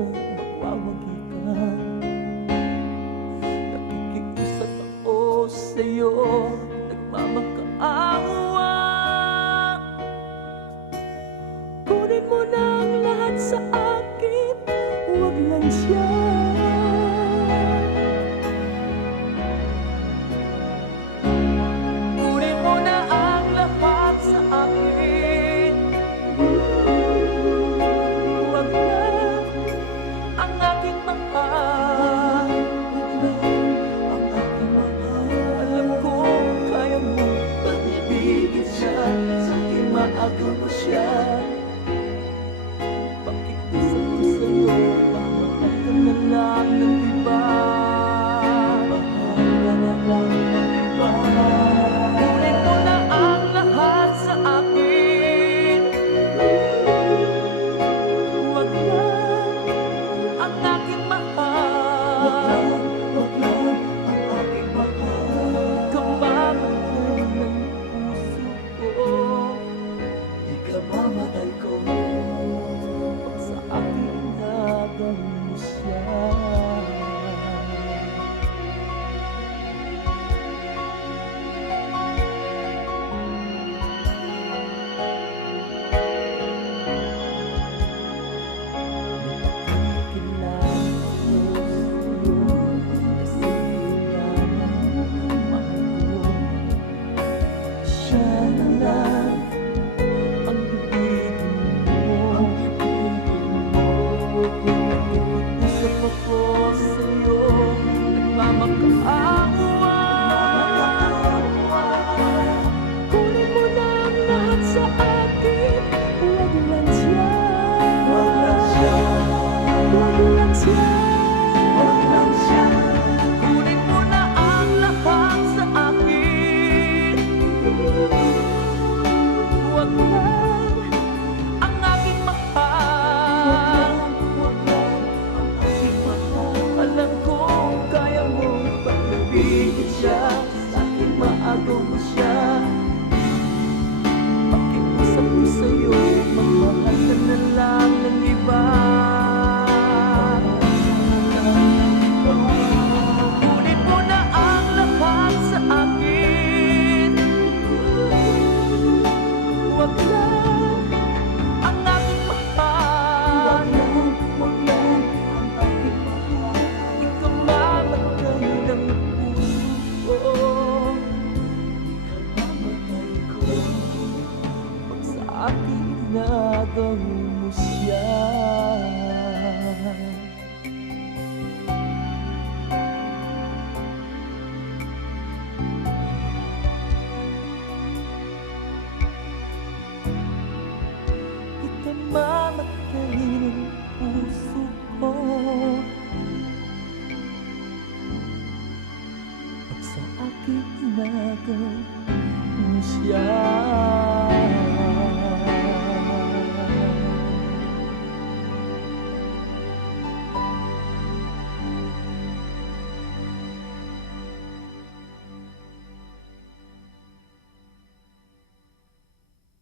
kong magwawagi ka. Nakikiusap ako sa'yo, nagmamakaawa. Kunin mo na ang lahat sa akin, huwag lang siya. Kunin mo na ang lahat sa akin, huwag lang ang aking mahal. Ang aking mahal, alam ko kaya mo pag-ibigin siya, sa'kin maaga mo siya. Pakiusap ko sa'yo, mahal ka na lang ng iba. Mahal ka na lang ng iba. Kunin mo na ang lahat sa akin, huwag lang ang aking mahal. Huwag lang ang aking mahal. Kamamatay ng puso ko, di ka mamatay ko. Pag sa akin inagang mo siya. Agaw mo siya. Pakiusap ko sa'yo, magmahal ka na lang ng iba. Kunin mo na ang lahat sa akin, huwag lang ang aking mahal. Huwag lang ang aking mahal. Ikaw mamatay ng puso ko, aking inagang mo siya. Ikaw mamatay ng puso ko, pag sa aking inagang mo siya.